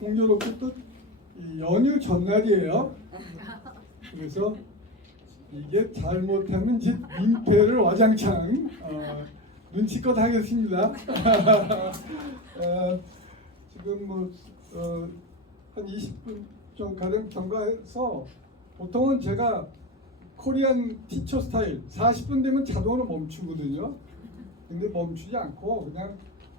공교롭게 또 연휴 전날이에요. 그래서 이게 잘못하면 이제 민폐를 와장창 눈치껏 하겠습니다. 지금 한 20분 좀 가량 경과해서 보통은 제가 코리안 티처 스타일 40분 되면 자동으로 멈추거든요. 근데 멈추지 않고 그냥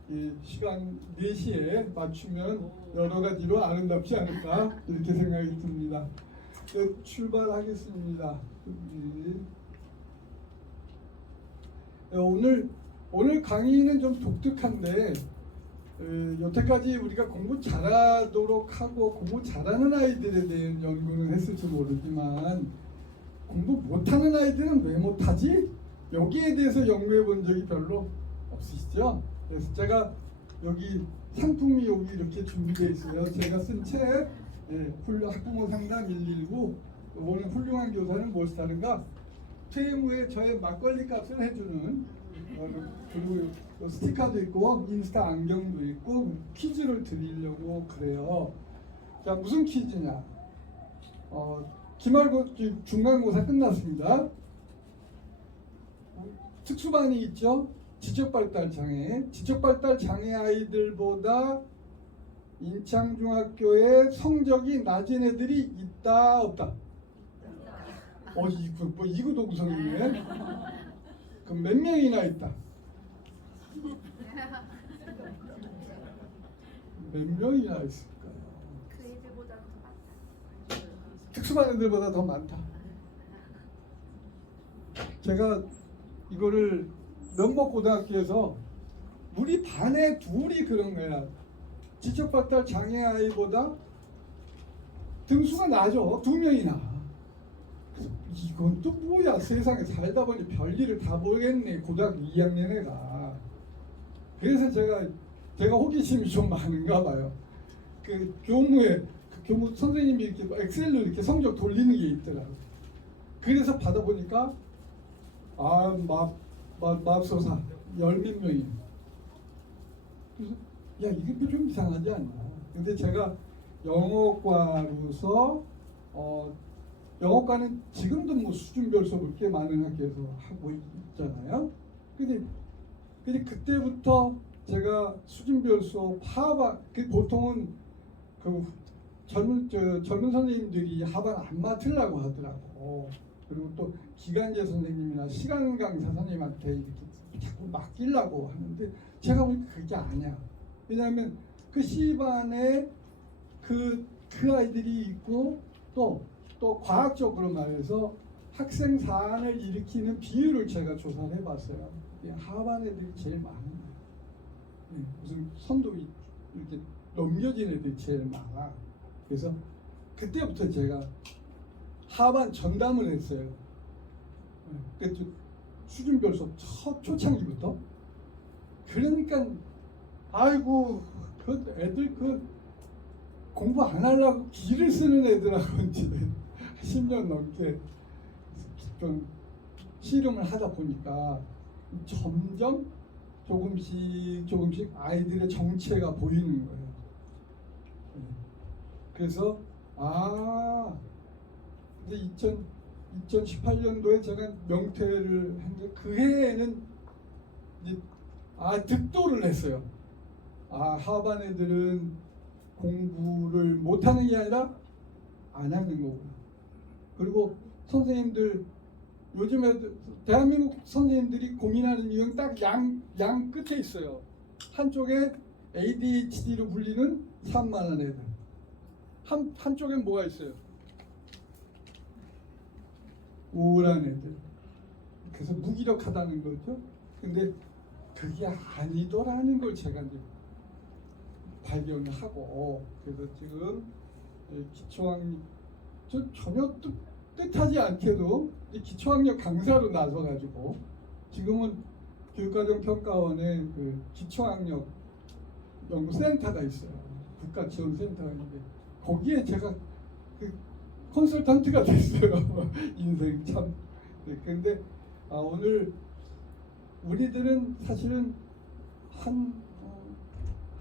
이 시간 4시에 맞추면 여러 가지로 아름답지 않을까 이렇게 생각이 듭니다. 네, 출발하겠습니다. 오늘 강의는 좀 독특한데 여태까지 우리가 공부 잘하도록 하고 공부 잘하는 아이들에 대한 연구는 했을지 모르지만 공부 못하는 아이들은 왜 못하지? 여기에 대해서 연구해 본 적이 별로 없으시죠? 그래서 제가 여기 상품이 여기 이렇게 준비되어 있어요. 제가 쓴 책 학부모 상담 119 오늘 훌륭한 교사는 무엇을 다른가? 퇴임 후에 저의 막걸리 값을 해주는 그리고 스티커도 있고 인스타 안경도 있고 퀴즈를 드리려고 그래요. 자, 무슨 퀴즈냐? 중간고사 끝났습니다. 특수반이 있죠. 지적발달 장애 아이들보다 인창중학교에 성적이 낮은 애들이 있다 없다? 이거도 구성이네. 그럼 몇 명이나 있다? 몇 명이나 있을까요? 그 애들보다는 더 많다. 특수반 애들보다 더 많다. 제가 이거를 면목고등학교에서 우리 반에 둘이 그런 거야. 지적발달 장애 아이보다 등수가 낮아. 2명이나. 그래서 이건 또 뭐야? 세상에 살다 보니 별일을 다 보겠네. 고등학교 2학년 애가. 그래서 제가 호기심이 좀 많은가 봐요. 그 교무 선생님이 이렇게 엑셀로 이렇게 성적 돌리는 게 있더라고요. 그래서 받아보니까 맙소사 10몇 명이. 그래서 야 이게 좀 이상하지 않나. 근데 제가 영어과로서 영어과는 지금도 뭐 수준별 수업을 꽤 많은 학교에서 하고 있잖아요. 근데 그때부터 제가 수준별 수업 보통은 그 젊은 선생님들이 하반 안 맡으려고 하더라고. 그리고 또 기간제 선생님이나 시간 강사 선생님한테 이렇게 자꾸 맡기려고 하는데 제가 보니까 그게 아니야. 왜냐하면 그 C반에 그 아이들이 있고 또 과학적으로 말해서 학생 사안을 일으키는 비율을 제가 조사를 해봤어요. 하반 애들이 제일 많은 거예요. 무슨 선도 이렇게 넘겨진 애들이 제일 많아. 그래서 그때부터 제가 하반 전담을 했어요. 그때 수준별 수업 초창기부터. 그러니까 아이고 그 애들 공부 안 하려고 기를 쓰는 애들하고 이제 10년 넘게 좀 씨름을 하다 보니까 점점 조금씩 아이들의 정체가 보이는 거예요. 그래서 이제 2018년도에 제가 명퇴를 했는데 그 해에는 이제 득도를 했어요. 하반 애들은 공부를 못하는 게 아니라 안 하는 거구나. 그리고 선생님들 요즘에 대한민국 선생님들이 고민하는 이유는 딱 양 끝에 있어요. 한쪽에 ADHD로 불리는 산만한 애들, 한쪽엔 뭐가 있어요? 우울한 애들. 그래서 무기력하다는 거죠. 근데 그게 아니더라는 걸 제가 이제 발견을 하고, 그래서 지금 기초학력 전혀 뜻하지 않게도 기초학력 강사로 나서가지고 지금은 교육과정평가원에 그 기초학력 연구센터가 있어요. 국가지원센터가 있는데 거기에 제가 그 컨설턴트가 됐어요. 인생 참. 근데 오늘 우리들은 사실은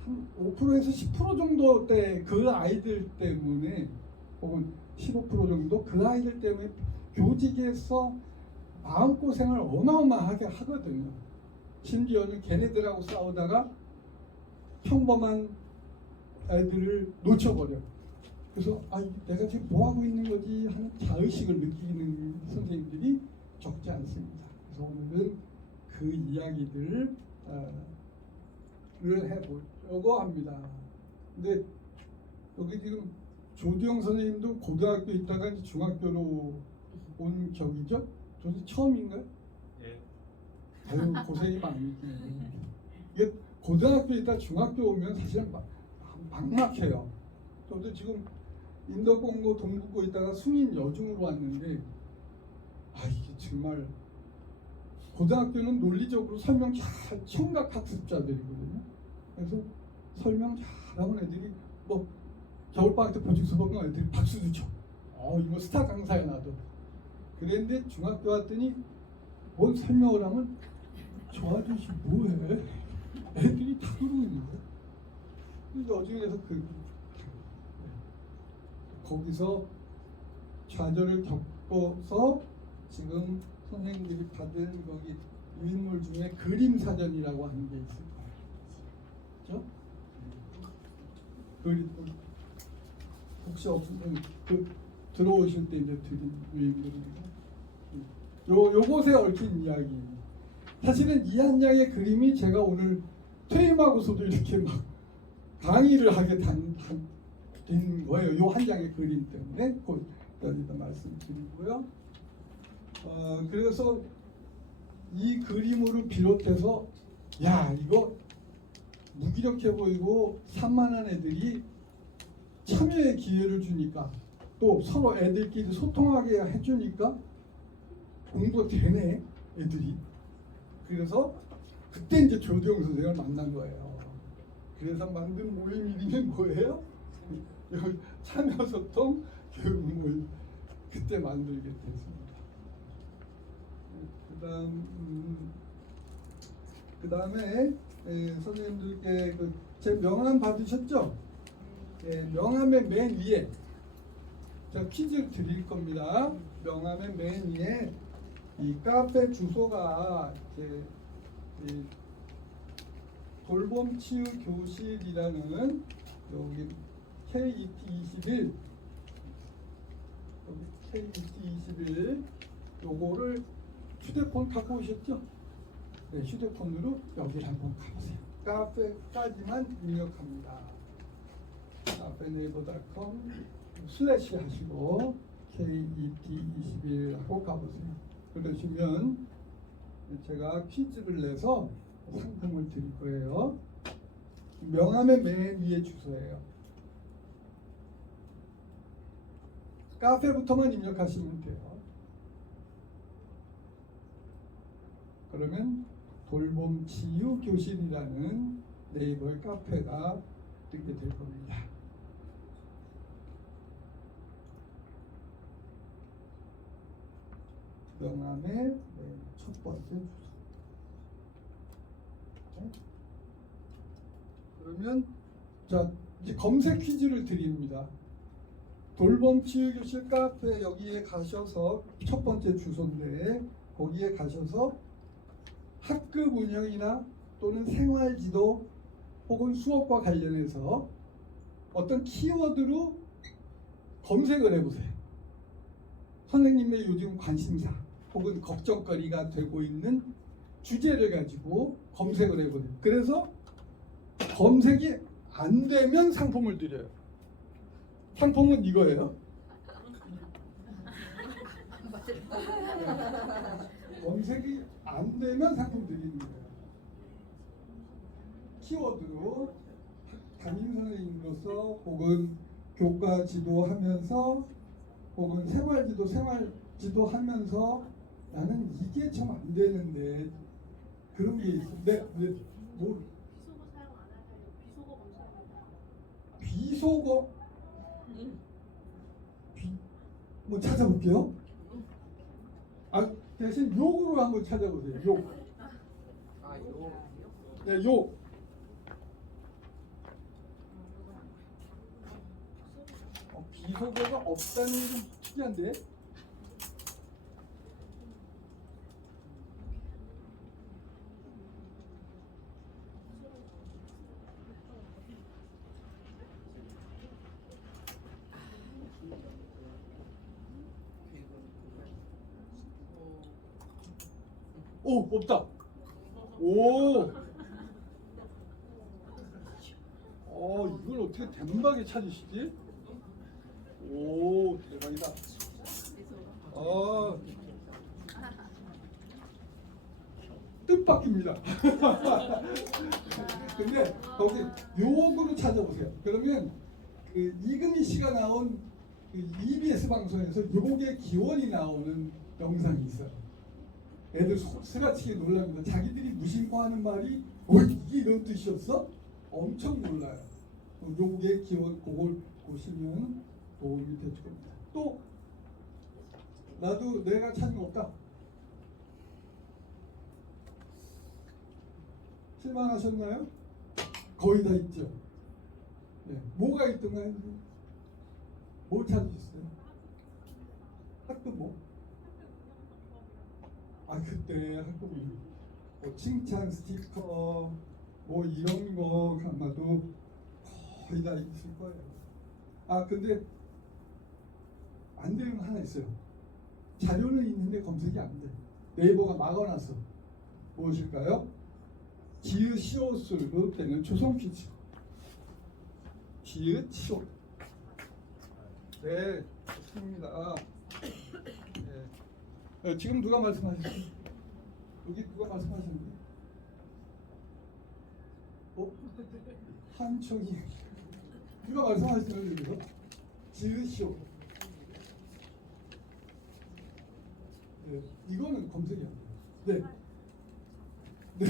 한 5%에서 10% 정도 때 그 아이들 때문에 혹은 15% 정도 그 아이들 때문에 교직에서 마음고생을 어마어마하게 하거든요. 심지어는 걔네들하고 싸우다가 평범한 아이들을 놓쳐버려. 그래서 내가 지금 뭐하고 있는 거지 하는 자의식을 느끼는 선생님들이 적지 않습니다. 그래서 오늘은 그 이야기들을 해보려고 합니다. 근데 여기 지금 조두영 선생님도 고등학교 있다가 이제 중학교로 온 격이죠? 저도 처음인가요? 예. 아유 고생이 많으시네. 이게 고등학교 있다 중학교 오면 사실은 막막해요. 저도 지금 인덕공고 동국고 있다가 승인 여중으로 왔는데 이게 정말 고등학교는 논리적으로 설명 잘 청각학습자들이거든요. 그래서 설명 잘하는 애들이 뭐 겨울방학 때 보직 수업은 애들이 박수도 쳐. 이거 스타 강사야 나도. 그랬는데 중학교 왔더니 뭔 설명을 하면 저 아저씨 뭐해? 애들이 다 그러고 있는 거야. 여중에서 거기서 좌절을 겪어서 지금 선생님들이 받은 거기 유인물 중에 그림 사전이라고 하는 게 있을 거예요. 그렇죠? 그림 혹시 없으면 들어오실 때 이제 드린 유인물입니다. 요것에 얽힌 이야기입니다. 사실은 이 한 장의 그림이 제가 오늘 퇴임하고서도 이렇게 막 강의를 하게 된 거예요. 요 한 장의 그림 때문에 여기다 말씀드리고요. 그래서 이 그림으로 비롯해서 이거 무기력해 보이고 산만한 애들이 참여의 기회를 주니까 또 서로 애들끼리 소통하게 해주니까 공부가 되네 애들이. 그래서 그때 이제 조두영 선생을 만난 거예요. 그래서 만든 모임 이름이 뭐예요? 여기 참여소통 교육 모임. 그때 만들게 됐습니다. 그다음에 선생님들께 제 명함 받으셨죠? 명함의 맨 위에 제가 퀴즈를 드릴 겁니다. 명함의 맨 위에 이 카페 주소가 이렇게 돌봄치유교실이라는 여기 KET21 여기 KET21 요거를 휴대폰 갖고 오셨죠? 네, 휴대폰으로 여기를 한번 가보세요. 카페까지만 입력합니다. 카페네이버.com 슬래시 하시고 KET21 하고 가보세요. 그러시면 제가 퀴즈를 내서 상품을 드릴 거예요. 명함의 맨 위에 주소예요. 카페부터만 입력하시면 돼요. 그러면 돌봄치유교실이라는 네이버의 카페가 뜨게 될 겁니다. 명함의 첫 번째 주소. 그러면 자 이제 검색 퀴즈를 드립니다. 돌봄치유교실 카페 여기에 가셔서 첫 번째 주소인데 거기에 가셔서 학급 운영이나 또는 생활지도 혹은 수업과 관련해서 어떤 키워드로 검색을 해보세요. 선생님의 요즘 관심사 혹은 걱정거리가 되고 있는 주제를 가지고 검색을 해보세요. 그래서 검색이 안 되면 상품을 드려요. 상품은 이거예요. 검색이 안 되면 상품 드리는 거예요. 키워드로 담임 선생님으로서 혹은 교과 지도하면서 혹은 생활지도 하면서 나는 이게 참 안 되는데 그런 게 있어. 뭐 비속어 사용 안 하나요? 비속어 검사합니다. 비속어 뭐 찾아볼게요. 대신 욕으로 한번 찾아보세요. 욕. 네, 욕. 비속어가 없다는 게 좀 특이한데? 오, 없다. 오. 이걸 어떻게 대문박에 찾으시지? 오, 대박이다. 뜻밖입니다. 근데 거기 요거로 찾아보세요. 그러면 그 이금희 씨가 나온 그 EBS 방송에서 요게 기원이 나오는 영상이 있어요. 애들 스가치게 놀랍니다. 자기들이 무심코하는 말이 이게 이런 뜻이었어? 엄청 놀라요. 요게 기원 그걸 보시면 도움이 될 겁니다. 또 나도 내가 찾은 거 없다. 실망하셨나요? 거의 다 있죠. 네. 뭐가 있던가요? 뭘 찾으셨어요? 학급모? 그때 학급모 뭐 칭찬 스티커 뭐 이런 거 아마도 거의 다 있을 거예요. 근데 안 되는 거 하나 있어요. 자료는 있는데 검색이 안 돼. 네이버가 막아놨어. 무엇일까요? 지읒시옷으로 되는 조선피치. 지읒시옷. 네, 좋습니다. 네. 지금 누가 말씀하셨어요? 여기 누가 말씀하셨는데? 한청이. 누가 말씀하셨어요, 여기서? 지읒시옷. 네, 이거는 검색이 안 돼요. 네. 네,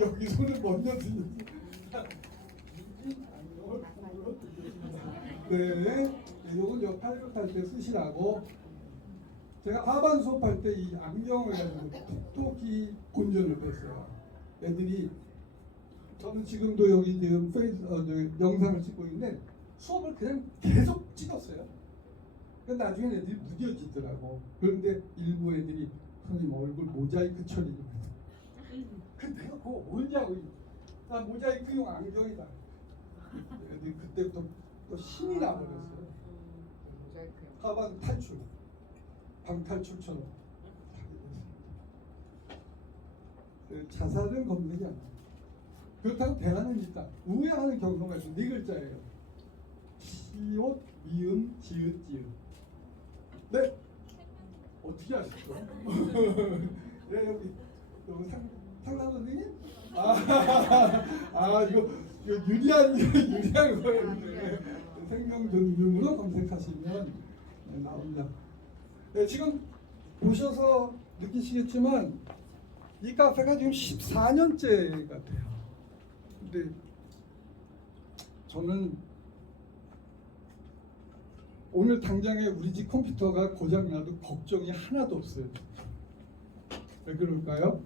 여기 손을 먼저 드리지. 네, 이건 역할할 때 쓰시라고. 제가 하반 수업할 때 이 안경을 가지고 틱톡이 본전을 뺐어요. 애들이 저는 지금도 여기 지금 영상을 찍고 있는데 수업을 그냥 계속 찍었어요. 근데 나중에 애들이 무뎌지더라고. 그런데 일부 애들이 선생님 얼굴 모자이크 처리 좀 해서. 근데 내가 그거 뭐냐고. 나 모자이크용 안경이다. 애들이 그때부터 또 신이 나버렸어요. 하반 탈출, 방탈출처럼. 자살은 검색이 안 돼. 그렇다고 대안은 있다. 우회하는 경우가 있어. 네 글자예요. 시옷, 미음, 지읒, 지읒. 네. 어떻게 아셨죠? 네, 여기 상담 선생님? 이거 유리한 거예요. 네. 생명전중으로 검색하시면 나옵니다. 네, 지금 보셔서 느끼시겠지만 이 카페가 지금 14년째 같아요. 근데 저는 오늘 당장에 우리 집 컴퓨터가 고장나도 걱정이 하나도 없어요. 왜 그럴까요?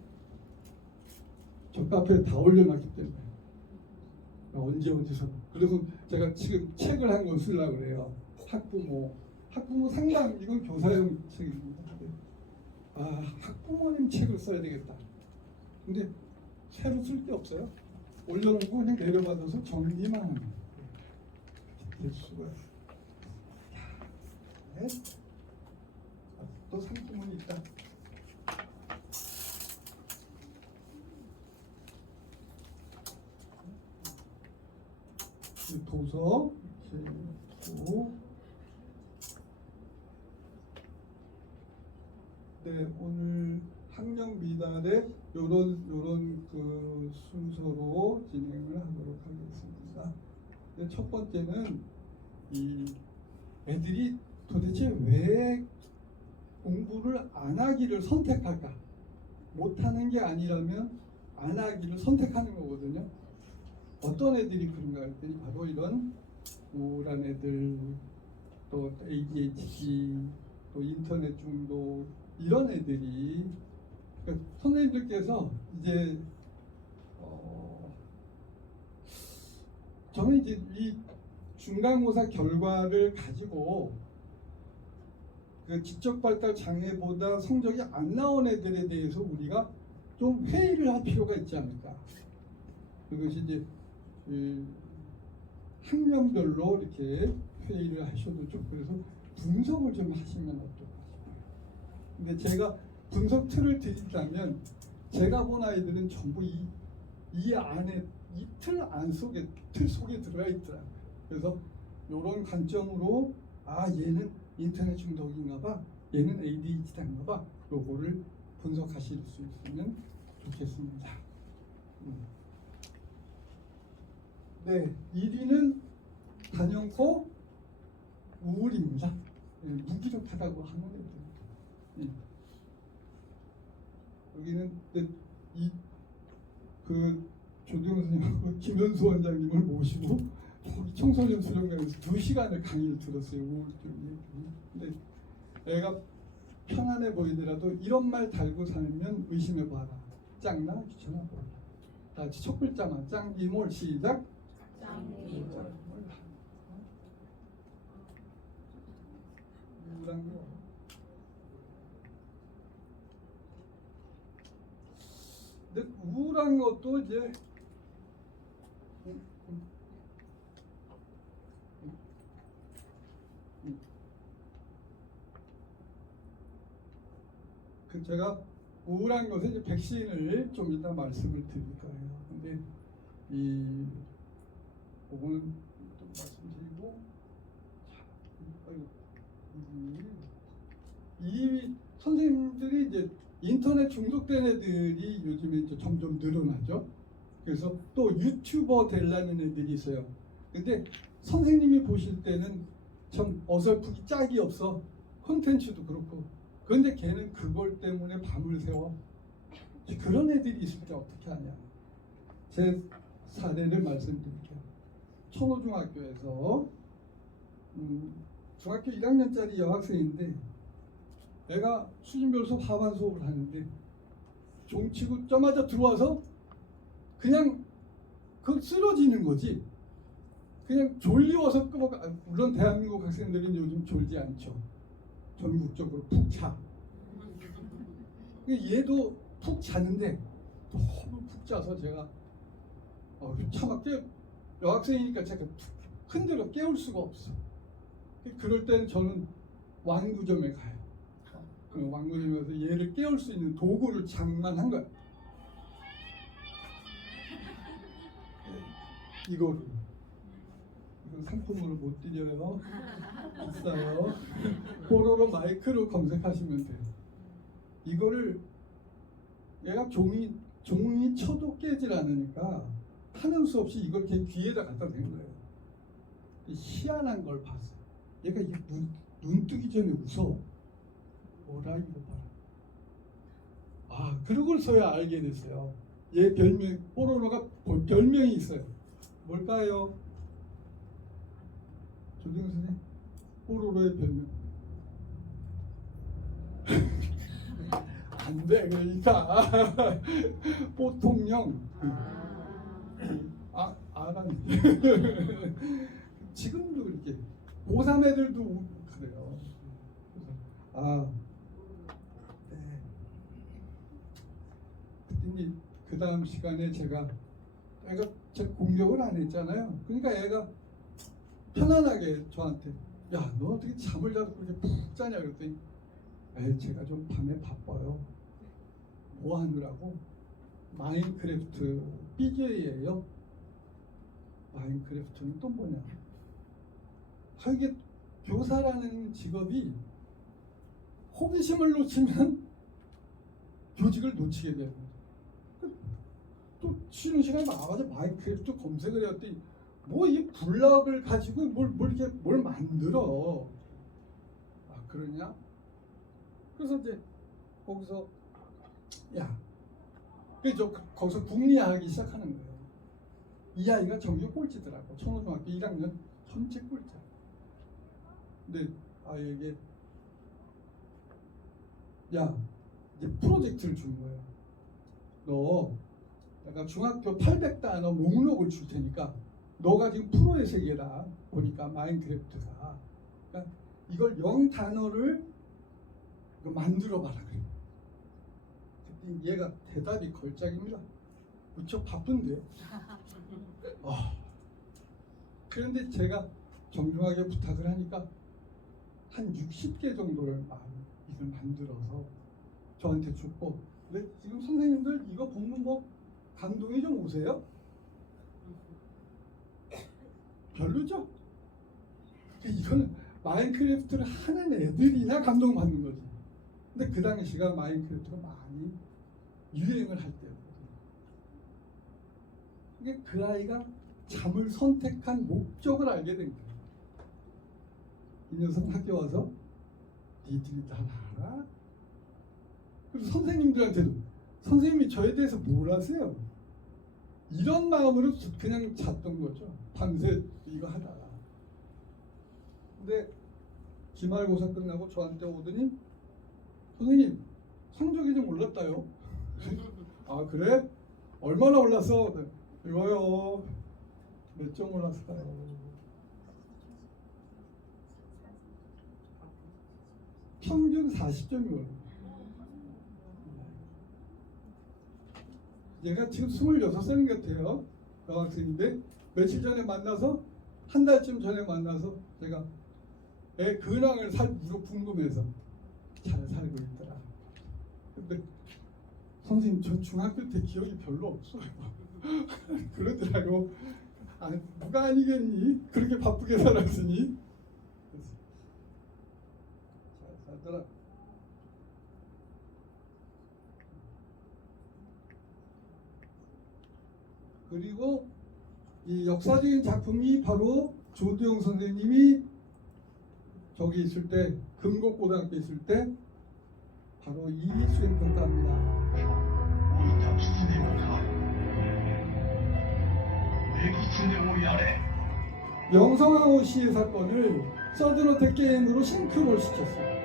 저 카페에 다 올려놨기 때문에. 언제 어디서. 그리고 제가 지금 책을 한 권 쓰려고 그래요. 학부모 상담. 이건 교사용 책입니다. 학부모님 책을 써야 되겠다. 근데 새로 쓸 게 없어요. 올려놓고 그냥 내려받아서 정리만 하는 거예요. 될 수가 있어요. 네. 또 상품은 있다. 도서 이렇게. 네, 오늘 학령 미달의 요런 그 순서로 진행을 하도록 하겠습니다. 네, 첫 번째는 이 애들이 도대체 왜 공부를 안 하기를 선택할까? 못하는 게 아니라면 안 하기를 선택하는 거거든요. 어떤 애들이 그런가 했더니 바로 이런 우울한 애들, 또 ADHD, 또 인터넷 중독, 이런 애들이. 그러니까 선생님들께서 이제 저는 이제 이 중간고사 결과를 가지고 그 지적 발달 장애보다 성적이 안 나온 애들에 대해서 우리가 좀 회의를 할 필요가 있지 않을까. 그것이 이제 그 학년별로 이렇게 회의를 하셔도 좋고 그래서 분석을 좀 하시면 어떨까 싶어요. 근데 제가 분석 틀을 드린다면 제가 본 아이들은 전부 이 안에 이 틀 속에 들어가 있더라고요. 그래서 이런 관점으로 아 얘는 인터넷 중독인가 봐, 얘는 ADHD인가 봐, 요거를 분석하실 수 있으면 좋겠습니다. 네, 1위는 단연코 우울입니다. 예, 무기력하다고 하는 애들. 예. 여기는 그 조경 선생님하고 김현수 원장님을 모시고 청소년 수련관에서 2시간을 강의를 들었어요. 우울증이. 근데 애가 편안해 보이더라도 이런 말 달고 살면 의심해봐라. 짱나 귀찮아보라. 다 같이 첫 글자만 짱이몰 시작. 짱이몰. 우울한 거. 근데 우울한 것도 이제 그 제가 우울한 것은 이제 백신을 좀 이따 말씀을 드릴 거예요. 근데 이 그거는 또 말씀드리고 이 선생님들이 이제 인터넷 중독된 애들이 요즘에 이제 점점 늘어나죠. 그래서 또 유튜버 되려는 애들이 있어요. 근데 선생님이 보실 때는 참 어설프기 짝이 없어. 콘텐츠도 그렇고. 그런데 걔는 그걸 때문에 밤을 새워. 그런 애들이 있을 때 어떻게 하냐. 제 사례를 말씀드릴게요. 천호중학교에서 중학교 1학년짜리 여학생인데 애가 수준별 수업 하반 수업을 하는데 종치고 쩌마자 들어와서 그냥 그 쓰러지는 거지. 그냥 졸리워서 끄먹어. 물론 대한민국 학생들은 요즘 졸지 않죠. 전국적으로 푹 자. 얘도 푹 자는데 너무 푹 자서 제가 차마 여학생이니까 제가 흔들어 깨울 수가 없어. 그럴 때는 저는 완구점에 가요. 완구점에 가서 얘를 깨울 수 있는 도구를 장만한 거야. 이거 상품으로 못 드려요. 비싸요. 뽀로로 마이크로 검색하시면 돼요. 이거를 얘가 종이 쳐도 깨질 않으니까 하는 수 없이 이걸 걔 귀에다 갖다 댄 거예요. 희한한 걸 봤어. 얘가 눈 뜨기 전에 웃어. 뭐라 이거 봐라. 아 그러고서야 알게 됐어요. 얘 별명 뽀로로가 별명이 있어요. 뭘까요? 조경 선생님, 뽀로로의 별명. 안 돼, 그러니까. 보통령. 알았네. 지금도 이렇게. 고3 애들도 그래요. 그래서, 네. 그때 그 다음 시간에 제가 공격을 안 했잖아요. 그러니까 애가 편안하게 저한테 야 너 어떻게 잠을 자도 그렇게 푹 자냐 그랬더니 제가 좀 밤에 바빠요. 뭐 하느라고? 마인크래프트 BJ예요. 마인크래프트는 또 뭐냐? 이게 교사라는 직업이 호기심을 놓치면 교직을 놓치게 되는 거예요. 또 쉬는 시간에 나가서 마인크래프트 검색을 해왔더니 뭐 이 블럭을 가지고 뭘 만들어. 그러냐? 그래서 이제 거기서 거기서 궁리하기 시작하는 거예요. 이 아이가 전교 꼴찌더라고. 천호중학교 1학년 전체 꼴찌. 근데 아이에게 이제 프로젝트를 준 거예요. 너 내가 중학교 800단어 목록을 줄 테니까 너가 지금 프로의 세계다 보니까 마인크래프트가. 그러니까 이걸 0단어를 만들어봐라 그래. 그랬더니 얘가 대답이 걸작입니다. 무척 바쁜데. 그런데 제가 정중하게 부탁을 하니까 한 60개 정도를 이걸 만들어서 저한테 줬고, 근데 지금 선생님들 이거 보면 뭐 감동이 좀 오세요? 별로죠? 이거는 마인크래프트를 하는 애들이나 감동받는 거지. 근데 그 당시가 마인크래프트가 많이 유행을 할 때였거든요. 이게 그 아이가 잠을 선택한 목적을 알게 된 거예요. 이 녀석 학교 와서 니들이 다 알아? 그리고 선생님들한테도 선생님이 저에 대해서 뭘 아세요? 이런 마음으로 그냥 잤던 거죠. 밤새 이거 하다가. 근데 기말고사 끝나고 저한테 오더니 선생님 성적이 좀 올랐다요. 아 그래? 얼마나 올랐어? 이거요. 몇 점 올랐어요? 평균 40점이거든요. 얘가 지금 26살 같아요. 여학생인데 며칠 전에 만나서 한 달쯤 전에 만나서 제가 애 근황을 궁금해서 잘 살고 있더라. 근데 선생님 저 중학교 때 기억이 별로 없어요. 그러더라고. 누가 아니겠니? 그렇게 바쁘게 살았으니. 잘 살더라. 그리고 이 역사적인 작품이 바로 조두영 선생님이 저기 있을 때 금곡고등학교 있을 때 바로 이 수행평가입니다. 명성황후 씨의 사건을 서든어택 게임으로 싱크로를 시켰어요.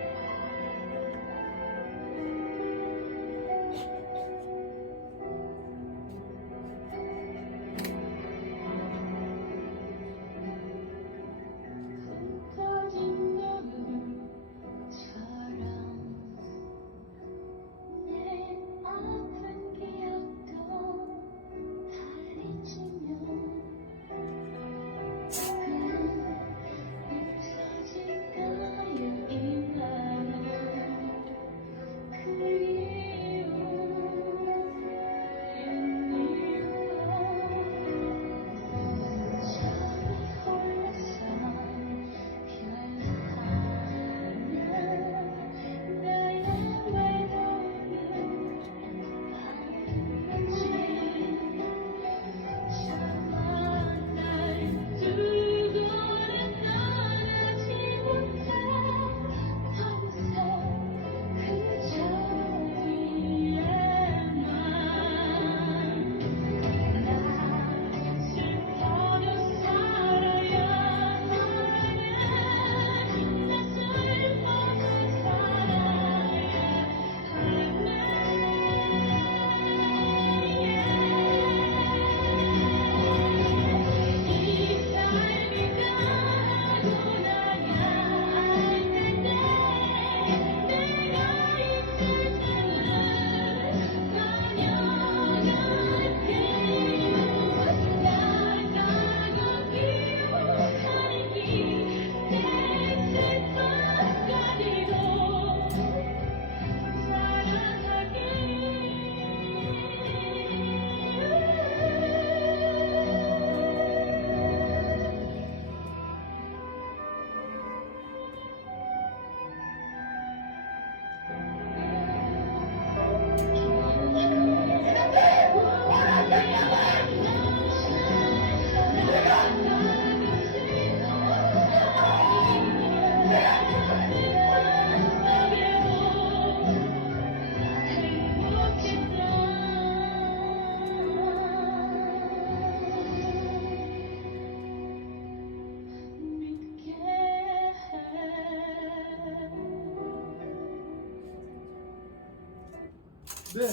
네,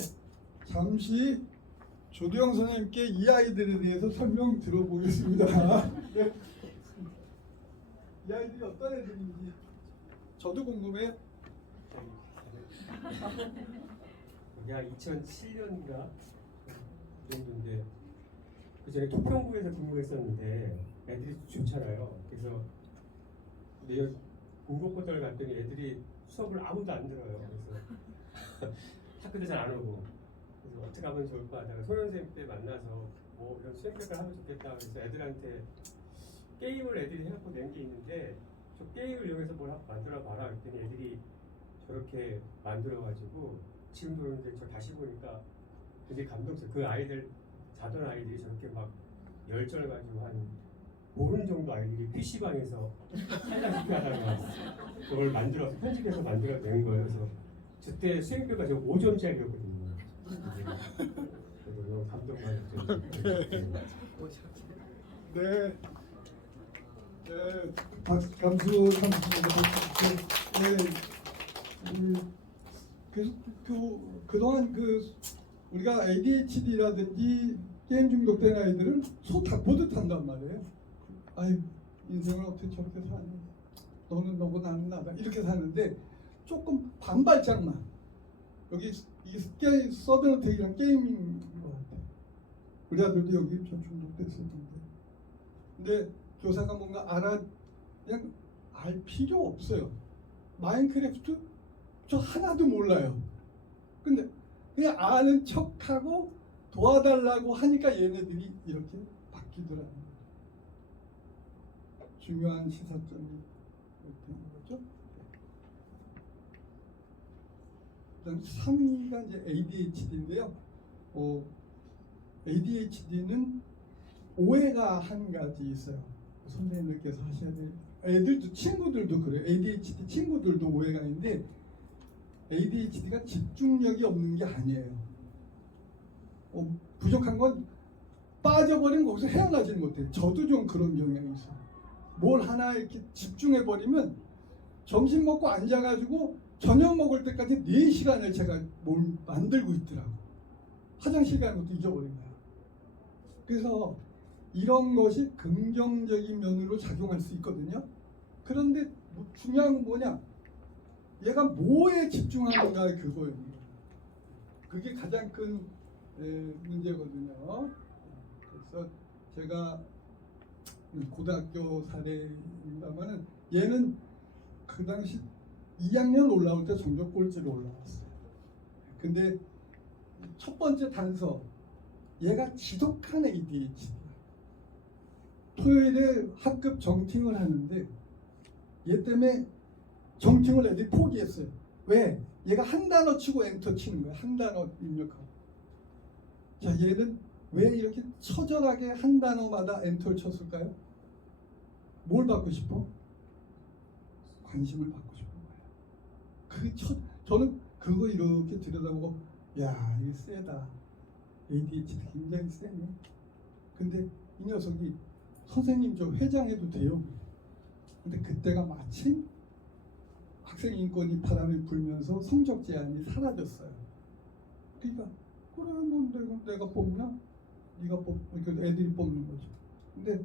잠시 조두영 선생님께 이 아이들에 대해서 설명 들어보겠습니다. 네. 이 아이들이 어떤 애들인지 저도 궁금해요. 여기가 2007년인가 그 정도인데 그 전에 토평구에서 근무했었는데 애들이 좋잖아요. 그래서 내일 공부포털 갔더니 애들이 수업을 아무도 안 들어요. 그래서 학교도 잘 안 오고 그래서 어떻게 하면 좋을까 하다가 소년생 때 만나서 뭐 이런 수행평가를 하면 좋겠다 그래서 애들한테 게임을 애들이 해갖고 낸 게 있는데 저 게임을 이용해서 뭘 만들어 봐라 그랬더니 애들이 저렇게 만들어가지고 지금도 그런데 저 다시 보니까 굉장히 감동스러워. 그 아이들 자던 아이들이 저렇게 막 열정을 가지고 한 보름 정도 아이들이 PC방에서 살다시피 하다가 그걸 만들어서 편집해서 만들어낸 거예요. 그래서 그때 수행표가 저 5점짜리였거든요. 그래서 너무 감동받았죠. 네. 네. 감수 감사합니다. 네. 그동안 우리가 ADHD라든지 게임 중독된 아이들은 소 다 보듯 한단 말이에요. 아이 인생을 어떻게 저렇게 사니? 너는 너고 나는 나다 이렇게 사는데 조금 반발짝만 여기 이 서든어택이란 게임인 것 같아요. 우리 아들도 여기 저 중독됐었는데 근데 교사가 뭔가 그냥 알 필요 없어요. 마인크래프트 저 하나도 몰라요. 근데 그냥 아는 척하고 도와달라고 하니까 얘네들이 이렇게 바뀌더라고요. 중요한 시사점이 되는 거죠. 그다음 3위가 이제 ADHD인데요. ADHD는 오해가 한 가지 있어요. 선생님들께서 하셔야 돼요. 애들도 친구들도 그래요. ADHD 친구들도 오해가 있는데 ADHD가 집중력이 없는 게 아니에요. 부족한 건 빠져버리면 거기서 헤어나지는 못해요. 저도 좀 그런 경향이 있어요. 뭘 하나 이렇게 집중해버리면 점심 먹고 앉아가지고 저녁 먹을 때까지 4시간을 제가 뭘 만들고 있더라고. 화장실 가는 것도 잊어버린 거야. 그래서 이런 것이 긍정적인 면으로 작용할 수 있거든요. 그런데 중요한 건 뭐냐? 얘가 뭐에 집중하는가 그거예요. 그게 가장 큰 문제거든요. 그래서 제가 고등학교 사례입니다만은 얘는 그 당시 2학년 올라올 때 전교 꼴찌로 올라왔어요. 근데 첫 번째 단서 얘가 지독한 ADHD. 토요일에 학급 정팅을 하는데 얘 때문에 정팅을 애들이 포기했어요. 왜? 얘가 한 단어 치고 엔터 치는 거야. 한 단어 입력하고. 자, 얘는 왜 이렇게 처절하게 한 단어마다 엔터를 쳤을까요? 뭘 받고 싶어? 관심을 받고 싶은 거예요. 저는 그거 이렇게 들여다보고 야, 이거 세다. ADHD 굉장히 세네. 근데 이 녀석이 선생님 저 회장해도 돼요. 근데 그때가 마침 학생인권이 바람이 불면서 성적 제한이 사라졌어요. 그러니까 그래 뭐 내가 뽑나? 네가 애들이 뽑는 거죠. 근데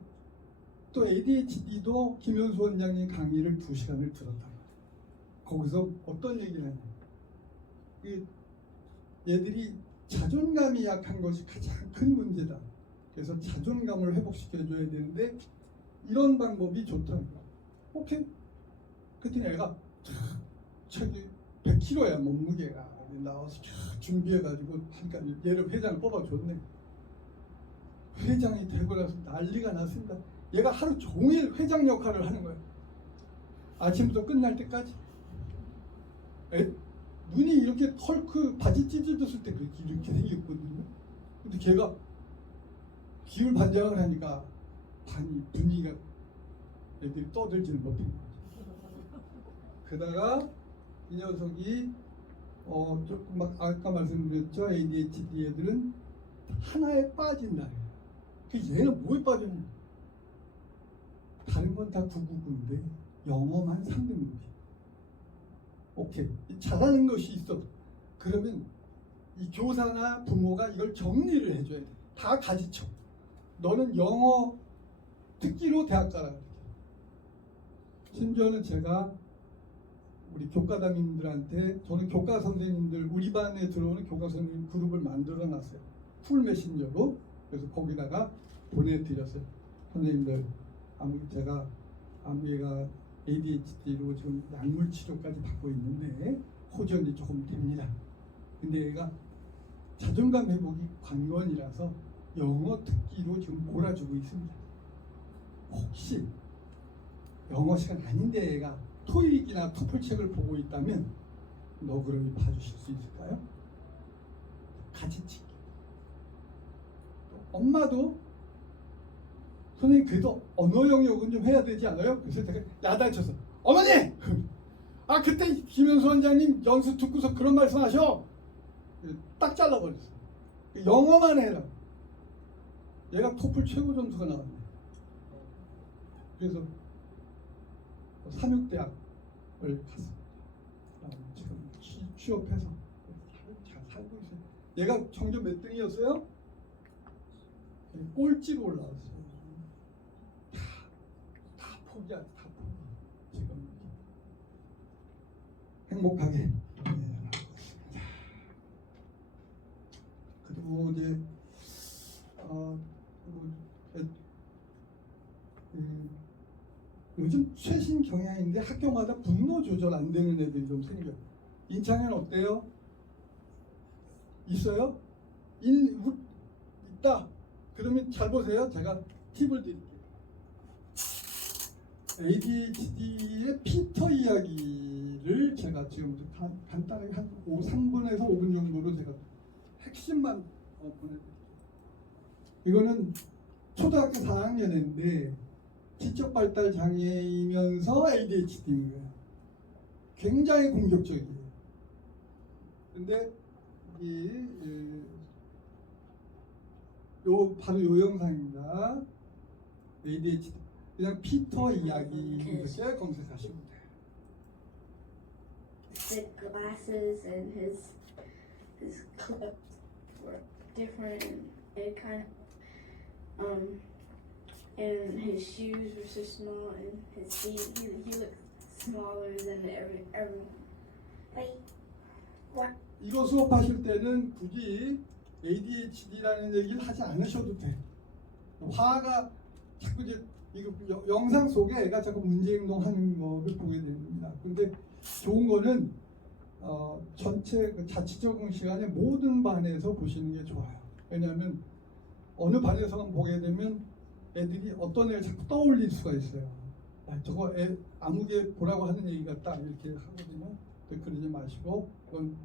또 ADHD도 김현수 원장님 강의를 2시간을 들었다. 거기서 어떤 얘기를 하냐? 얘들이 자존감이 약한 것이 가장 큰 문제다. 그래서 자존감을 회복시켜줘야 되는데 이런 방법이 좋다는 거야. 오케이. 그랬더니 애가 책이 100kg야 몸무게가 나와서 준비해가지고 잠깐 얘를 회장을 뽑아줬네. 회장이 되고 나서 난리가 났습니다. 얘가 하루 종일 회장 역할을 하는 거야. 아침부터 끝날 때까지. 눈이 이렇게 헐크 바지 찢어졌을 때 그렇게 이렇게 생겼거든요. 근데 걔가 기울 반장을 하니까 분위기가 애들이 떠들지는 못한 거죠. 게다가 이 녀석이 조금 막 아까 말씀드렸죠. ADHD 애들은 하나에 빠진다. 그 얘는 뭐에 빠졌냐? 다른 건 다 999인데 영어만 3등급이야. 오케이. 잘하는 것이 있어. 그러면 이 교사나 부모가 이걸 정리를 해줘야 돼. 다 가지쳐. 너는 영어 특기로 대학 가라. 심지어는 제가 우리 교과담임들한테, 저는 교과 선생님들, 우리 반에 들어오는 교과 선생님 그룹을 만들어 놨어요. 풀 메신저로. 그래서 거기다가 보내드렸어요. 선생님들, 제가 얘가 ADHD로 지금 약물 치료까지 받고 있는데 호전이 조금 됩니다. 근데 얘가 자존감 회복이 관건이라서 영어 특기로 지금 몰아주고 있습니다. 혹시 영어 시간 아닌데 얘가 토익이나 토플 책을 보고 있다면 너그러이 봐주실 수 있을까요? 같이 치기. 엄마도 선생님 그래도 언어 영역은 좀 해야 되지 않아요? 그래서 제가 야단쳐서 어머니! 아 그때 김현수 원장님 연수 듣고서 그런 말씀하셔. 딱 잘라버렸어요. 영어만 해라. 얘가 토플 최고 점수가 나왔네. 그래서 삼육대학을 갔습니다. 지금 취업해서 잘 살고 있어요. 얘가 성적 몇 등이었어요? 꼴찌로 올라왔어요. 다 포기하지, 다 포기. 지금 행복하게 그리고 이제 요즘 최신 경향인데 학교마다 분노 조절 안 되는 애들이 좀 생겨요. 인창에는 어때요? 있어요? 있다. 그러면 잘 보세요. 제가 팁을 드릴게요. ADHD의 피터 이야기를 제가 지금부터 간단하게 한 3분에서 5분 정도로 제가 핵심만 보내드릴게요. 이거는 초등학교 4학년인데 지적 발달 장애이면서 ADHD인 거예요. 굉장히 공격적이에요. 근데 바로 요 영상입니다. ADHD 그냥 피터 이야기 이렇게 검색하시면 돼요. His glasses and his clip were different and kind of and his shoes were so small and his feet he looked smaller than everyone. Wait, what? 이거 수업하실 때는 굳이 ADHD라는 얘기를 하지 않으셔도 돼. 화가 자꾸 이제 이거 영상 속에 애가 자꾸 문제 행동하는 거를 보게 됩니다. 근데 좋은 거는 전체 그 자치 적응 시간에 모든 반에서 보시는 게 좋아요. 왜냐하면 어느 반에서만 보게 되면 애들이 어떤 애를 자꾸 떠올릴 수가 있어요. 저거 애 아무개 보라고 하는 얘기 같다 이렇게 하거든요. 그러지 마시고 그건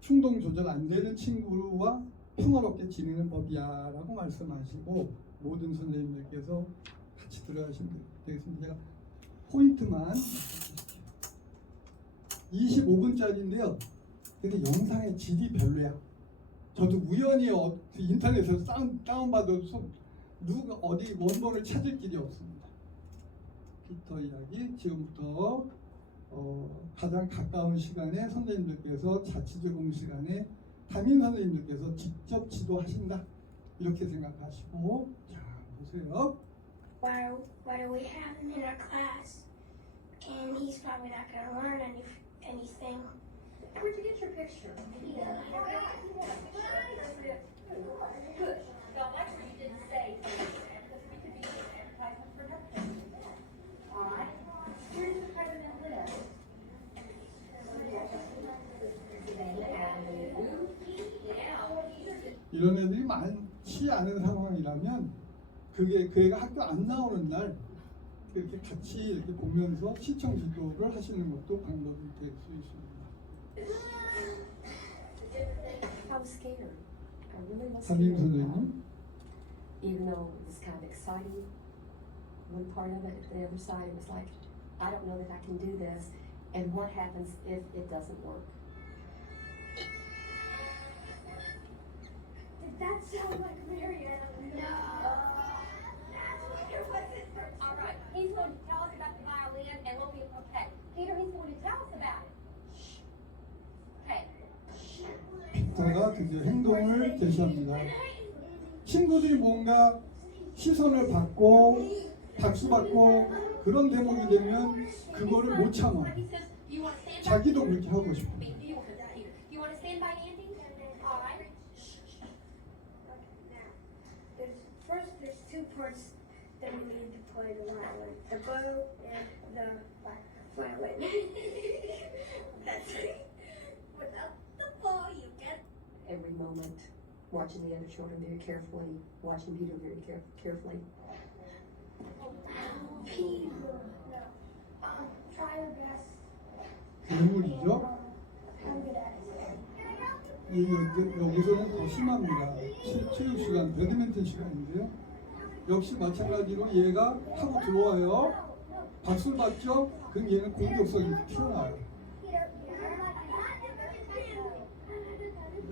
충동 조절 안 되는 친구와 평화롭게 지내는 법이야 라고 말씀하시고 모든 선생님들께서 같이 들어가시면 되겠습니다. 제가 포인트만 25분짜리인데요. 근데 영상의 질이 별로야. 저도 우연히 인터넷에서 다운받아서 누가 어디 원본을 찾을 길이 없습니다. 피터 이야기 지금부터 가장 가까운 시간에 선생님들께서 자치적응 시간에 담임 선생님들께서 직접 지도하신다 이렇게 생각하시고 자 보세요. Why do we have him in our class? And he's probably not going to learn anything. Where'd you get your picture? Yeah. Good. Now that's what you didn't say. Because we could be an advertisement for nothing. All right. Here's the president list. 이런 애들이 많지 않은 상황이라면 그게 그 애가 학교 안 나오는 날 이렇게 같이 이렇게 보면서 시청 지도를 하시는 것도 방법이 될 수 있습니다. I was scared. I really was 담임 scared. 선생님. Even though it was kind of exciting, one part of it, the other side was like, I don't know that I can do this, and what happens if it doesn't work? Did that sound like Marianne? No. That's what it was. All right. He's going to tell us about the violin, and we'll be okay. Peter, he's going to tell us about it. Shh. Okay. 교사가 드디어 행동을 개시합니다. 친구들이 뭔가 시선을 받고 박수 받고 그런 대목이 되면 그거를 못 참아. He says, "You want to stand by 자기도 그렇게 하고 싶어. me? You want to stand by Andy? All right." There's two parts that we need to play the violin. The bow and the violin. That's it. Without the ball, you get. Every moment, watching the other children very carefully, watching Peter very carefully. Peter. Try your best. 괴물이죠. I'm good at it. 여기서는 더 심합니다. 체육 시간, 배드민턴 시간인데요. 역시 마찬가지로 얘가 타고 들어와요. 박수를 받죠. 그럼 얘는 공격성이 튀어나와요.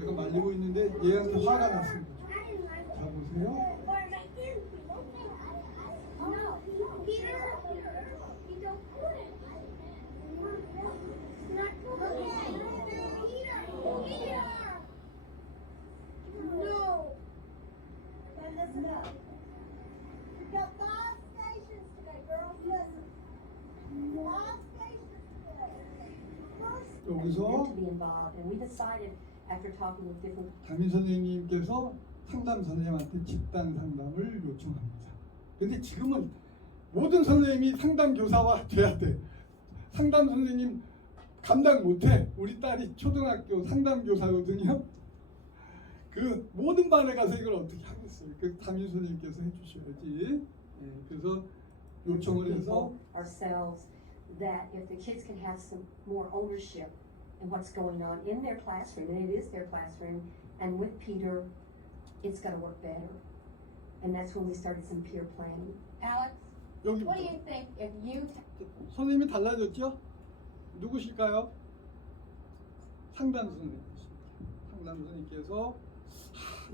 내가 말리고 있는데 얘한테 화가 났습니다. 자 보세요. No. Then listen up. We've got 5 stations today, girls. Listen. 5 stations today. First, And 여기서 to be involved, and we decided after talking with different 담임 선생님께서 상담 선생님한테 집단 상담을 요청합니다. 근데 지금은 모든 선생님이 상담 교사가 돼야 돼. 상담 선생님 감당 못해. 우리 딸이 초등학교 상담 교사거든요. 그 모든 반에 가서 이걸 어떻게 하겠어요? 그 담임 선생님께서 해주셔야지. 예, 그래서 요청을 해서 people ourselves that if the kids can have some more ownership in what's going on in their classroom, and it is their classroom, and with Peter, it's going to work better. And that's when we started some peer planning. Alex, 여기 what do you think if you 선생님이 달라졌죠? 누구실까요? 상담 선생님이십니다. 상담 선생님께서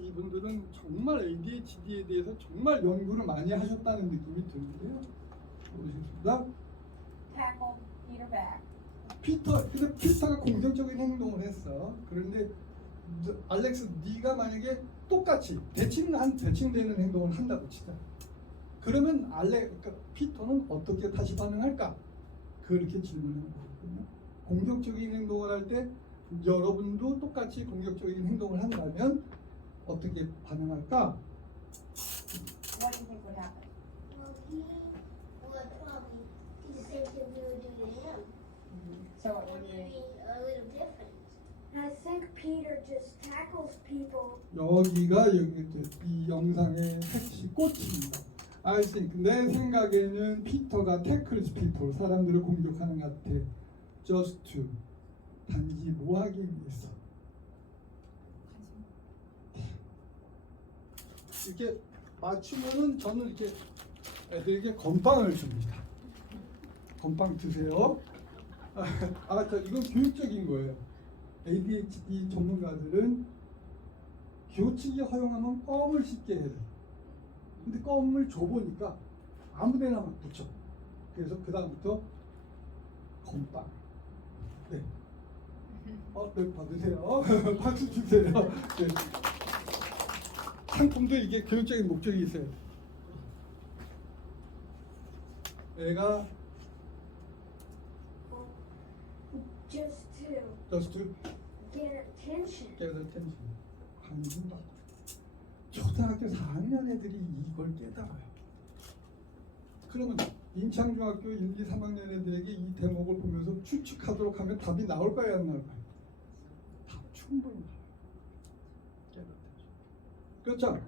이분들은 정말 ADHD에 대해서 정말 연구를 많이 하셨다는 느낌이 드는데요. 모르겠습니다. tackle Peter back? 근데 피터가 공격적인 행동을 했어. 그런데 알렉스, 네가 만약에 똑같이 대칭되는 행동을 한다고 치자. 그러면 그러니까 피터는 어떻게 다시 반응할까? 그렇게 질문하는 거거든요. 공격적인 행동을 할 때 여러분도 똑같이 공격적인 행동을 한다면 어떻게 반응할까? What do you think would happen? Well, he would probably do the same thing we would do to him. So it would Only be. a little different. I think Peter just tackles people. 여기가 이 영상의 핵심 꽃입니다. I think 내 생각에는 피터가 tackles people 사람들을 공격하는 것 같아. Just to 단지 뭐 하기 위해서. 이렇게 맞추면은 저는 이렇게 애들에게 건빵을 줍니다. 건빵 드세요. 이건 교육적인 거예요. ADHD 전문가들은 교칙이 허용하면 껌을 씹게 해요. 근데 껌을 줘보니까 아무데나 막 붙여. 그래서 그 다음부터 건빵. 네. 네, 받으세요. 박수 주세요. 네. 상품도 이게 교육적인 목적이 있어요. 애가 Just to just to get attention. get attention. 관심 받고. 초등학교 4학년 애들이 이걸 깨달아요. 그러면 인창중학교 1, 2, 3학년 애들에게 이 대목을 보면서 추측하도록 하면 답이 나올까요, 안 나올까요? 답 충분히 나와요. get attention. 그렇죠?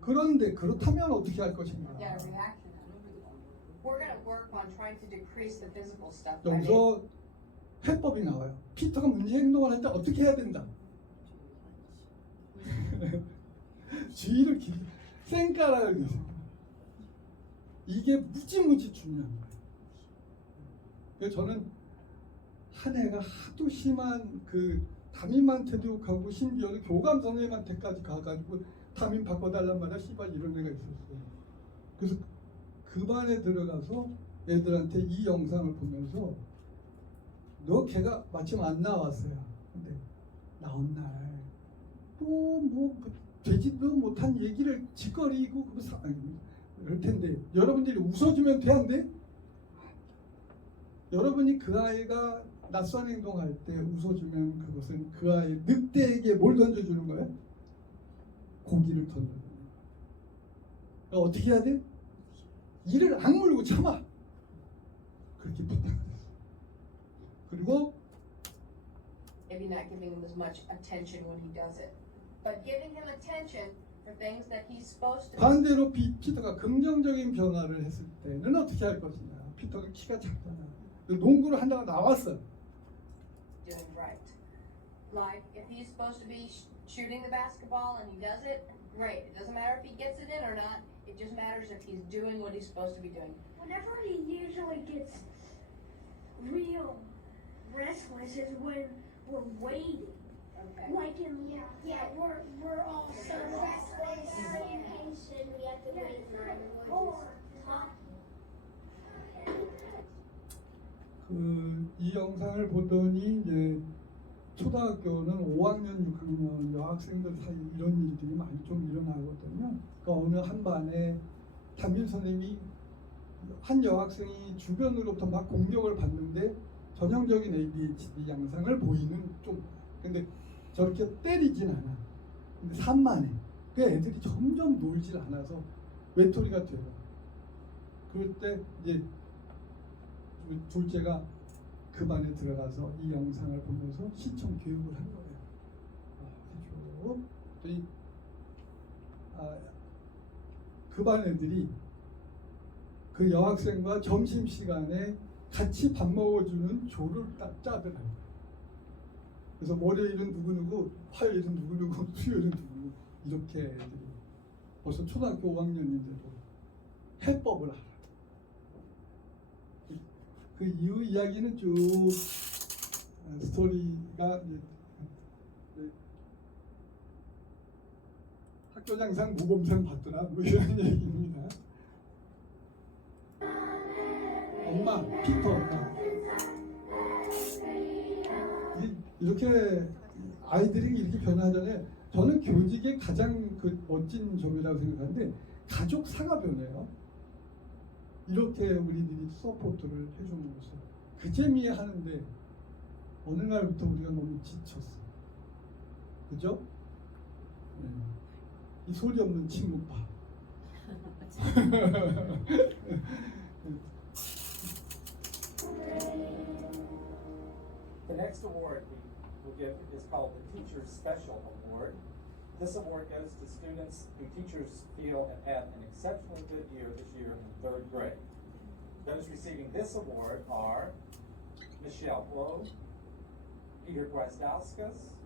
그런데 그렇다면 어떻게 할 것인가? Yeah, reaction. We're going to work on trying to decrease the physical stuff. by making- 여기서 해법이 나와요. 피터가 문제 행동을 할 때 어떻게 해야 된다? 주의를 깊이 쌩까라는 거죠. 이게 무지무지 중요한 거예요. 그래서 저는 한 해가 하도 심한 그 담임한테도 욕하고 심지어는 교감 선생님한테까지 가가지고 담임 바꿔달란 말이야. 씨발 이런 애가 있었어요. 그래서 그 반에 들어가서 애들한테 이 영상을 보면서 너 걔가 마침 안 나왔어요. 근데 나온 날 또뭐 되지도 못한 얘기를 짓거리고 그럴 텐데 여러분들이 웃어주면 돼 안 돼? 여러분이 그 아이가 낯선 행동할 때 웃어주면 그것은 그 아이 늑대에게 뭘 던져주는 거야? 고기를 던져주는 거야. 그러니까 어떻게 해야 돼? 이를 악물고 참아. 그렇게 부탁했어. 그리고 Maybe not giving him as much attention when he does it, but giving him attention for things that he's supposed to be 반대로 피터가 긍정적인 변화를 했을 때는 어떻게 할 것이냐. 피터가 키가 작잖아. 농구를 한다고 나왔어. doing right. Like if he's supposed to be shooting the basketball and he does it, great. It doesn't matter if he gets it in or not. It just matters if he's doing what he's supposed to be doing. Whenever he usually gets real restless is when we're waiting. Okay. Like in we're all so restless and impatient. We have to wait for or 이 영상을 보더니 이제 초등학교는 5학년, 6학년 여학생들 사이 이런 일들이 많이 좀 일어나거든요. 그러니까 어느 한 반에 담임 선생님이 한 여학생이 주변으로부터 막 공격을 받는데 전형적인 ADHD 양상을 보이는 좀 근데 저렇게 때리진 않아. 근데 산만해. 그 애들이 점점 놀질 않아서 외톨이가 돼요. 그럴 때 이제 둘째가 그 반에 들어가서 이 영상을 보면서 시청 교육을 한 거예요. 그랬더니 그 반 애들이 그 여학생과 점심 시간에 같이 밥 먹어주는 조를 딱 짜더라고요. 그래서 월요일은 누구누구, 화요일은 누구누구, 수요일은 누구누구 이렇게 애들이 벌써 초등학교 5학년인데도 해법을 알아. 그 이후 이야기는 쭉 스토리가 학교장상 모범상 받더라 뭐 이런 얘기입니다. 엄마 피터 엄마 이렇게 아이들이 이렇게 변하잖아요. 저는 교직의 가장 그 멋진 점이라고 생각하는데 가족 사가 변해요. 이렇게 우리들이 서포트를 해주는 것은 그 재미에 하는데 어느 날부터 우리가 너무 지쳤어. 그죠? 네. 이 소리 없는 침묵 봐. The next award we will give is called the Teacher's Special Award. This award goes to students who teachers feel have had an exceptionally good year this year in third grade. Those receiving this award are Michelle Blow, Peter Gwiazdowskis,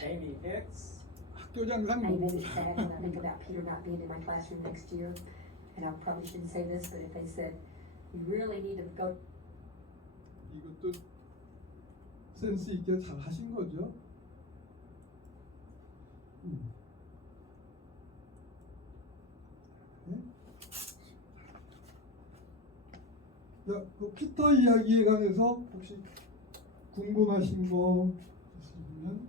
Amy Hicks, 학교장상 I even 모범상. sad when I think about Peter not being in my classroom next year. And I probably shouldn't say this, but if they said, you really need to go 이것도 센스 있게 잘 하신 거죠. 네? 그 피터 이야기에 관해서 혹시 궁금하신 거 있으면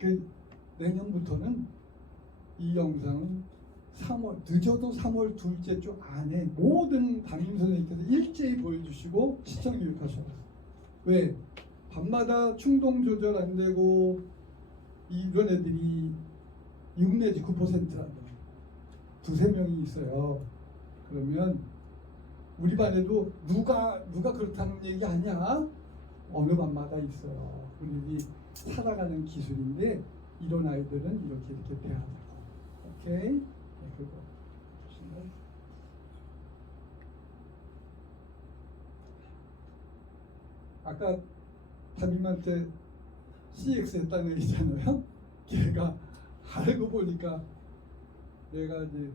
그 내년부터는 이 영상은 3월 늦어도 3월 둘째 주 안에 모든 담임 선생님께서 일제히 보여주시고 시청 교육하셔야 돼요. 왜? 밤마다 충동 조절 안 되고 이런 애들이 6 내지 9%라고 두세 명이 있어요. 그러면 우리 반에도 누가 그렇다는 얘기 아니야? 어느 반마다 있어요. 우리 살아가는 기술인데 이런 아이들은 이렇게 돼야 되고. 오케이? 네, 그거. 아까 담임한테 CX 했다는 얘기잖아요. 걔가 알고 보니까 내가 이제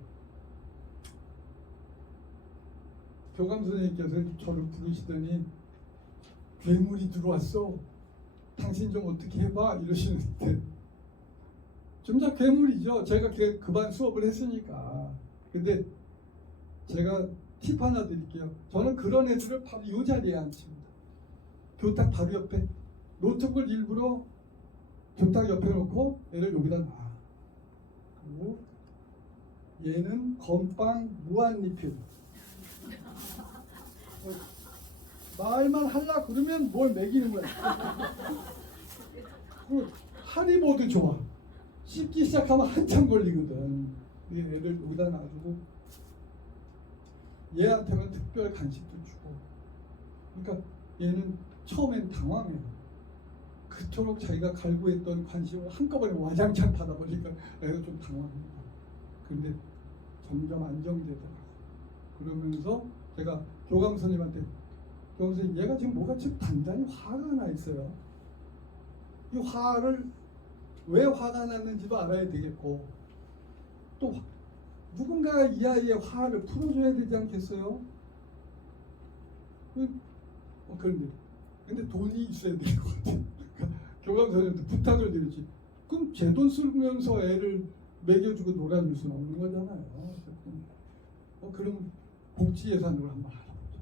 교감 선생님께서 저를 부르시더니 괴물이 들어왔어. 당신 좀 어떻게 해봐 이러시는데 좀 다 괴물이죠. 제가 그 반 수업을 했으니까. 근데 제가 팁 하나 드릴게요. 저는 그런 애들을 바로 이 자리에 앉힙니다. 교탁 바로 옆에 노트북을 일부러 딱 옆에 놓고 얘를 여기다 놔. 그리고 얘는 건빵 무한리필. 말만 하려 그러면 뭘 먹이는 거야. 그 하리보도 좋아. 씹기 시작하면 한참 걸리거든. 얘를 여기다 놔두고 얘한테는 특별 간식도 주고. 그러니까 얘는 처음엔 당황해요. 그토록 자기가 갈구했던 관심을 한꺼번에 와장창 받아보니까 애가 좀 당황합니다. 그런데 점점 안정되더라고. 그러면서 제가 교감 선생님한테, 교감 선생님 얘가 지금 뭐가 지금 단단히 화가 나 있어요. 이 화를 왜 화가 났는지도 알아야 되겠고, 또 누군가가 이 아이의 화를 풀어줘야 되지 않겠어요? 그런데 근데 돈이 있어야 될 것 같아요. 그러니까 교감 선생님한테 부탁을 드리지. 그럼 제 돈 쓰면서 애를 먹여주고 놀아줄 수는 없는 거잖아요. 그럼 복지 예산으로 한번 알아보죠.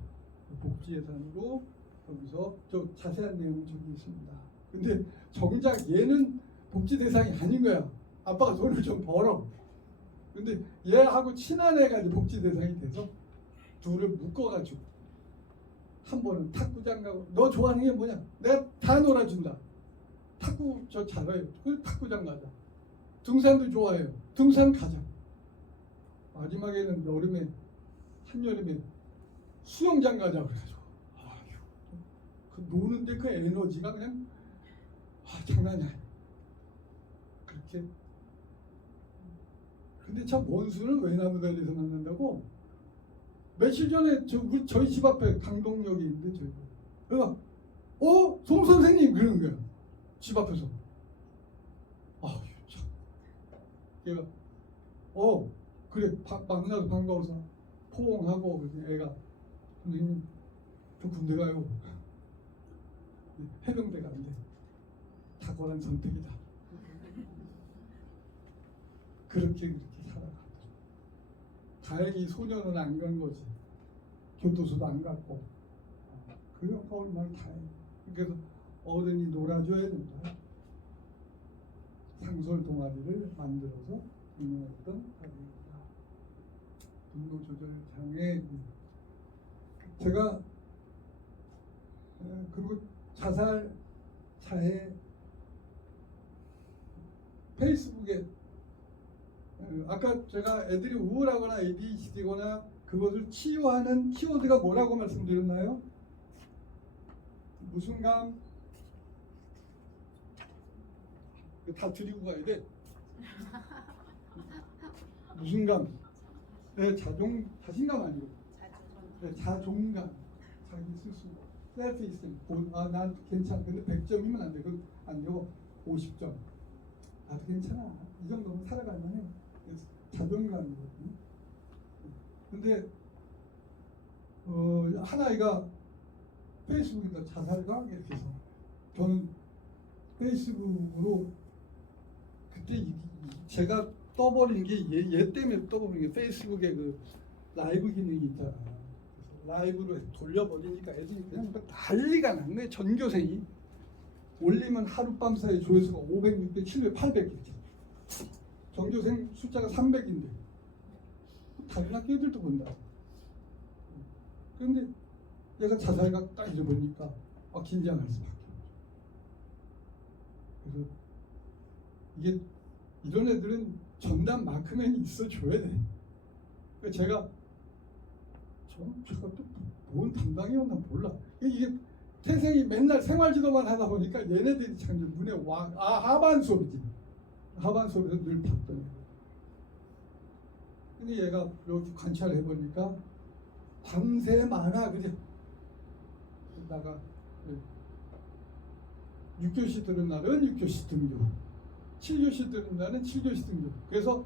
복지 예산으로 여기서 저 자세한 내용은 저기 있습니다. 근데 정작 얘는 복지 대상이 아닌 거야. 아빠가 돈을 좀 벌어. 근데 얘하고 친한 애가 이제 복지 대상이 돼서 둘을 묶어가지고 한 번은 탁구장 가고, 너 좋아하는 게 뭐냐? 내가 다 놀아준다. 탁구 저 잘해요. 그 탁구장 가자. 등산도 좋아해요. 등산 가자. 마지막에는 여름에, 한여름에 수영장 가자 그래가지고, 아휴, 그 노는데 그 에너지가 그냥 장난이 아니야. 그렇게. 근데 참 원수는 외나무다리에서 만난다고. 며칠 전에 저희 집 앞에 강동역이 있는데 저희. 그래서 송 선생님 그러는 거야. 집 앞에서. 아휴 참. 얘가 그래 만나서 반가워서 포옹하고. 그래서 애가 선생님 저 군대 가요. 해병대 가는데 탁월한 선택이다. 그렇게 살아가더라. 다행히 소년은 안 간 거지. 교도소도 안 갔고. 그게 얼마나 다행이야. 그래서 어른이 놀아줘야 된다. 상설 동아리를 만들어서 운영했던 아이입니다. 분노 조절 장애. 제가 그리고 자살 자해 페이스북에 아까 제가 애들이 우울하거나 ADHD거나 그것을 치유하는 키워드가 뭐라고 말씀드렸나요? 무슨 감? 이거 다 드리고 가야 돼. 무슨 감? 네, 자신감 아니고. 네, 자존감. 자기 스스로. 셀프 있음. 난 괜찮아. 근데 100점이면 안 돼. 그건 안 되고 50점. 나도 괜찮아. 이 정도면 살아갈 만해. 자존감이거든요. 근데 한 아이가 페이스북에다 자살가 이렇게 해서 저는 페이스북으로 그때 제가 떠버린 게 얘 때문에 떠버린 게 페이스북에 그 라이브 기능이 있잖아. 그래서 라이브로 돌려버리니까 애들이 그냥 난리가 난 거예요. 전교생이 올리면 하룻밤 사이에 조회수가 500, 600, 700, 800이지. 전교생 숫자가 300인데 다른 학교 애들도 본다. 그런데 내가 자살가 딱 잊어보니까 긴장할 수밖에 없죠. 그래서 이게 이런 애들은 전담 마크맨이 있어줘야 돼. 그래서 제가 또 뭔 담당이었나 몰라. 이게 태생이 맨날 생활지도만 하다 보니까 얘네들이 참 눈에 하반 수업이지. 하반 수업에서 늘 봤더니. 근데 얘가 이렇게 관찰해 보니까 밤새 많아, 그지? 그러다가 6교시 들은 날은 6교시 등교, 7교시 들은 날은 7교시 등교. 그래서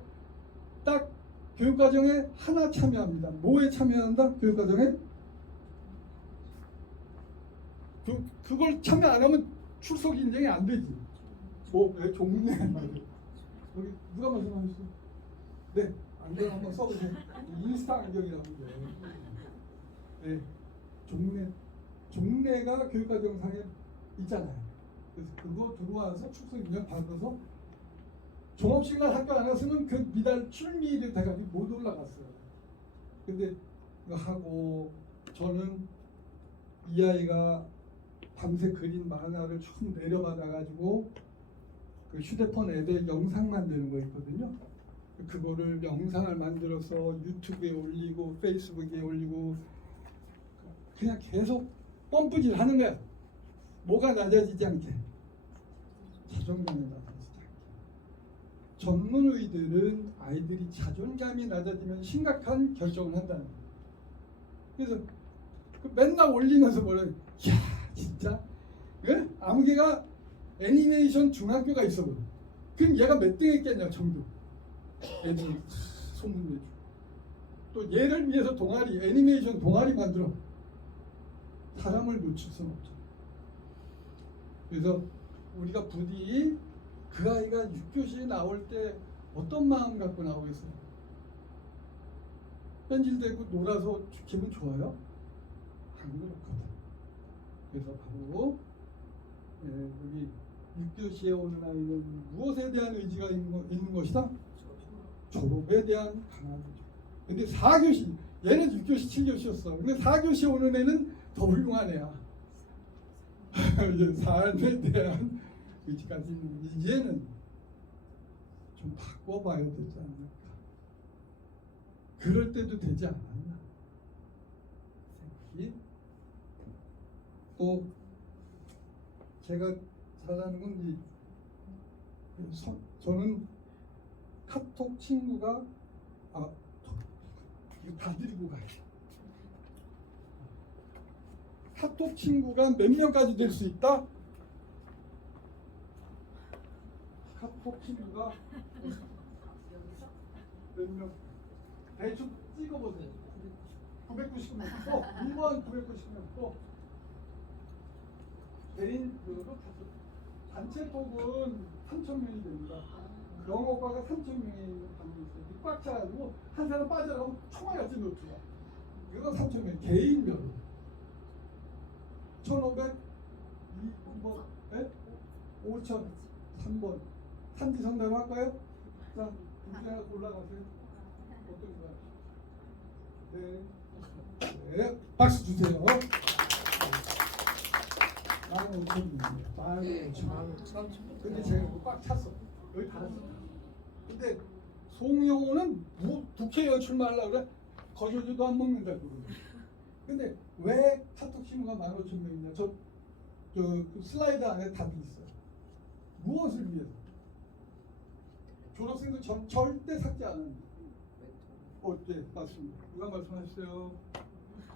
딱 교육과정에 하나 참여합니다. 뭐에 참여한다? 교육과정에? 그걸 참여 안 하면 출석 인정이 안 되지. 왜 종래 말이야. 여기 누가 말씀하셨어? 네, 안경 한번 써보세요. 인스타 안경이라고 해요. 네, 종래가 교육과정상에 있잖아요. 그래서 그거 들어와서 출석 인정 받아서 종업식날 학교 안 왔으면 그 미달 출미일이 돼가지고 못 올라갔어요. 근데 이거 하고 저는 이 아이가 밤새 그린 만화를 쭉 내려받아가지고 그 휴대폰 애들 영상 만드는 거 있거든요. 그거를 영상을 만들어서 유튜브에 올리고 페이스북에 올리고 그냥 계속 펌프질 하는 거야. 뭐가 낮아지지 않게. 자존감이 낮아지지 않게. 전문의들은 아이들이 자존감이 낮아지면 심각한 결정을 한다는 거예요. 그래서 그 맨날 올리면서 뭐래. 야 진짜 예? 아무개가 애니메이션 중학교가 있어. 그럼 얘가 몇 등 했겠냐 정도. 애들 소문내주고 또 얘를 위해서 동아리 애니메이션 동아리 만들어. 사람을 놓칠 수는 없죠. 그래서 우리가 부디 그 아이가 6교시에 나올 때 어떤 마음 갖고 나오겠어요? 뺀질대고 놀아서 기분 좋아요? 안 그렇거든. 그래서 바로 여기 6교시에 오는 아이는 무엇에 대한 의지가 있는 것이다? 졸업에 대한 강한 의지. 근데 4교시, 얘는 6교시, 7교시였어. 근데 4교시에 오는 애는 더 훌륭한 애야. 삶에 대한 의지까지 있는 이제는 좀 바꿔봐야 되지 않을까. 그럴 때도 되지 않았나. 생각이. 또 제가 잘하는 건 저는 카톡 친구가 이거 다 드리고 가요. 카톡 친구가 몇 명까지 될 수 있다? 카톡 친구가 몇 명? 대충 찍어보세요. 990명 또 1번 990명 또 개인 그룹은 단체톡은 3,000명이 됩니다. 영어과가 3,000명이 있는 방이 있어요. 꽉 차가지고 한 사람 빠져나가면 총알같이 노트가. 이거 3,000명 개인별로. 1,500, 2번, 네? 5,000, 3번. 산지 상담 할까요? 자, 둘째 하나 올라가세요. 어떤가요? 네. 네. 박수 주세요. 15,000명이에요. 15,000명. 근데 제가 이거 꽉 찼어. 여기 다 찼어. 근데 송영호는 국회의원 출마하려고 그래. 거저주도 안 먹는다 그러고. 근데 왜 카톡 친구가 15,000명이냐? 그 슬라이드 안에 답이 있어요. 무엇을 위해서? 졸업생도 절대 삭제 안 합니다. 네, 맞습니다. 누가 말씀하셨어요?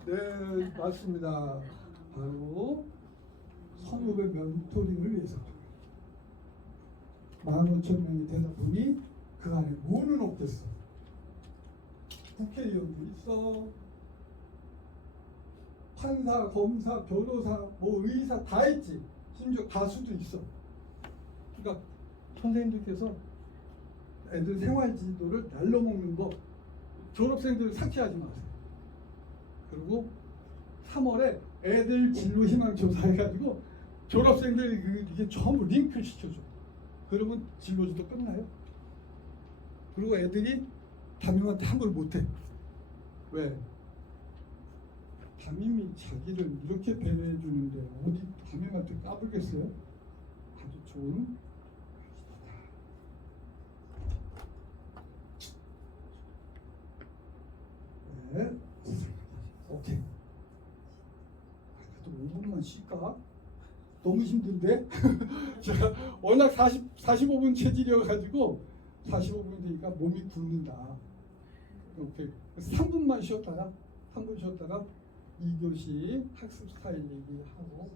네, 맞습니다. 바로 선후배 멘토링을 위해서 15,000명이 되다 보니 그 안에 뭐는 없겠어. 국회의원도 있어. 판사, 검사, 변호사, 뭐 의사 다 있지. 심지어 가수도 있어. 그러니까 선생님들께서 애들 생활지도를 날려먹는 거 졸업생들 삭제하지 마세요. 그리고 3월에 애들 진로 희망 조사해가지고 졸업생들 이게 전부 링크 시켜줘. 그러면 진로지도 끝나요. 그리고 애들이 담임한테 함부로 못해. 왜? 담임이 자기를 이렇게 배려해 주는데 어디 담임한테 까불겠어요? 아주 좋은 네. 오케이. 그래도 5분만 쉴까? 너무 힘든데? 제가 워낙 45분 체질이어가지고 45분 되니까 몸이 굶는다. 오케이. 3분만 쉬었다가 3분 쉬었다가 2교시 학습 스타일 얘기하고